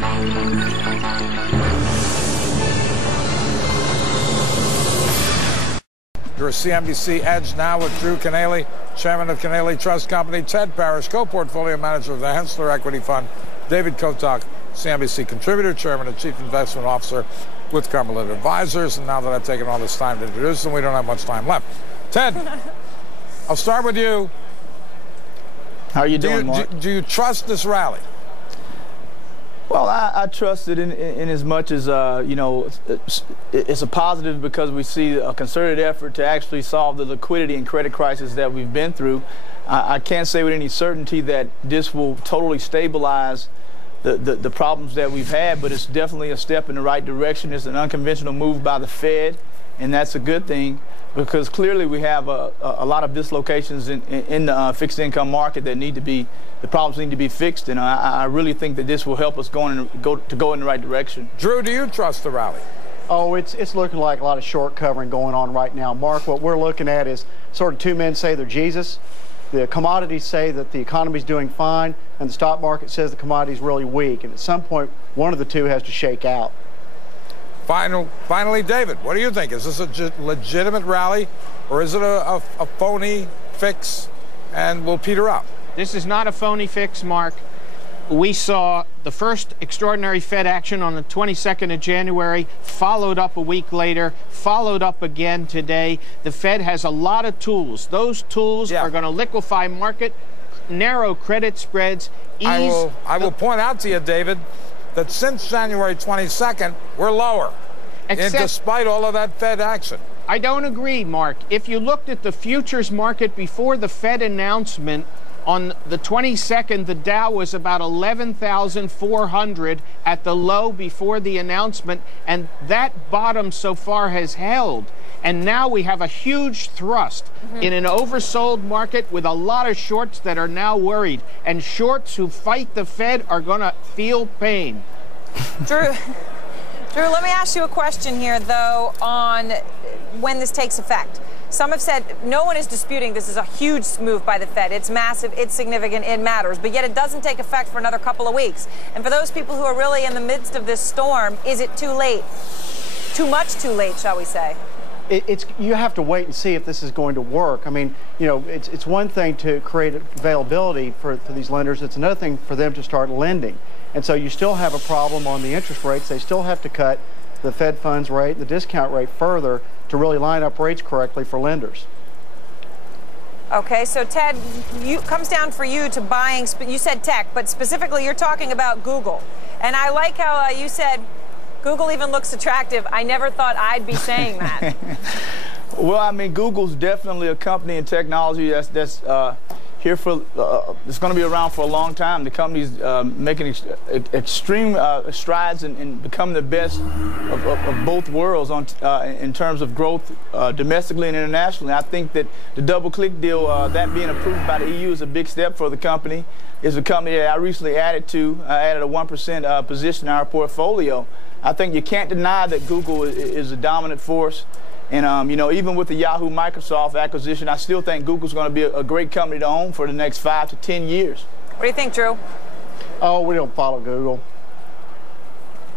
Your CNBC Edge now with Drew Kanaly, chairman of Kanaly Trust Company, Ted Parrish, co-portfolio manager of the Hensler Equity Fund, David Kotok, CNBC contributor, chairman and chief investment officer with Cumberland Advisors. And now that I've taken all this time to introduce them, we don't have much time left. Ted, I'll start with you. How are you doing, Mark? Do you trust this rally? Well, I trust it in as much as, you know, it's a positive because we see a concerted effort to actually solve the liquidity and credit crisis that we've been through. I can't say with any certainty that this will totally stabilize the problems that we've had, but it's definitely a step in the right direction. It's an unconventional move by the Fed, and that's a good thing because clearly we have a lot of dislocations in the fixed income market that need to be, the problems need to be fixed, and I really think that this will help us go in the right direction. Drew, do you trust the rally? Oh, it's looking like a lot of short covering going on right now. Mark, what we're looking at is sort of two men say they're Jesus. The commodities say that the economy's doing fine, and the stock market says the commodity's really weak. And at some point, one of the two has to shake out. Finally, David, what do you think? Is this a legitimate rally, or is it a phony fix and will peter out? This is not a phony fix, Mark. We saw the first extraordinary Fed action on the 22nd of January, followed up a week later, followed up again today. The Fed has a lot of tools. Those tools are going to liquefy market, narrow credit spreads, ease. I will point out to you, David, that since January 22nd, we're lower, despite all of that Fed action. I don't agree, Mark. If you looked at the futures market before the Fed announcement, on the 22nd, the Dow was about 11,400 at the low before the announcement, and that bottom so far has held. And now we have a huge thrust in an oversold market with a lot of shorts that are now worried. And shorts who fight the Fed are going to feel pain. Drew, let me ask you a question here, though, on when this takes effect. Some have said no one is disputing this is a huge move by the Fed. It's massive, it's significant, it matters, but yet it doesn't take effect for another couple of weeks. And for those people who are really in the midst of this storm, is it too late? Too much too late, shall we say? You have to wait and see if this is going to work. I mean, you know, it's one thing to create availability for these lenders. It's another thing for them to start lending. And so you still have a problem on the interest rates. They still have to cut the Fed funds rate, the discount rate further to really line up rates correctly for lenders. Okay, so Ted, comes down for you to buying, you said tech, but specifically you're talking about Google. And I like how you said Google even looks attractive. I never thought I'd be saying that. Well, I mean, Google's definitely a company in technology that's here for, it's going to be around for a long time. The company's making extreme strides in becoming the best of both worlds in terms of growth domestically and internationally. I think that the double-click deal, that being approved by the EU, is a big step for the company. It's a company that I recently added to. I added a 1% position in our portfolio. I think you can't deny that Google is a dominant force. And, you know, even with the Yahoo Microsoft acquisition, I still think Google's going to be a great company to own for the next 5 to 10 years. What do you think, Drew? Oh, we don't follow Google.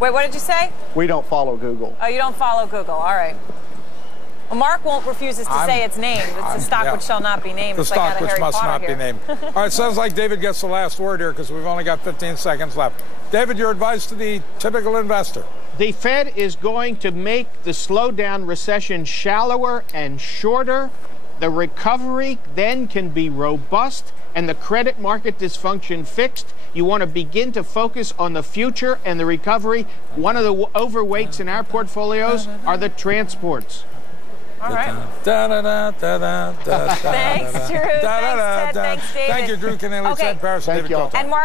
Wait, what did you say? We don't follow Google. Oh, you don't follow Google. All right. Well, Mark refuses to say its name. It's a stock which shall not be named. The stock which must not be named. All right, sounds like David gets the last word here because we've only got 15 seconds left. David, your advice to the typical investor? The Fed is going to make the slowdown recession shallower and shorter. The recovery then can be robust and the credit market dysfunction fixed. You want to begin to focus on the future and the recovery. One of the overweights in our portfolios are the transports. All right. Thanks, Drew. Thanks, Ted. Thanks, David. Thank you, Drew Kanaly, Ted Parrish, David Kotok. And Mark.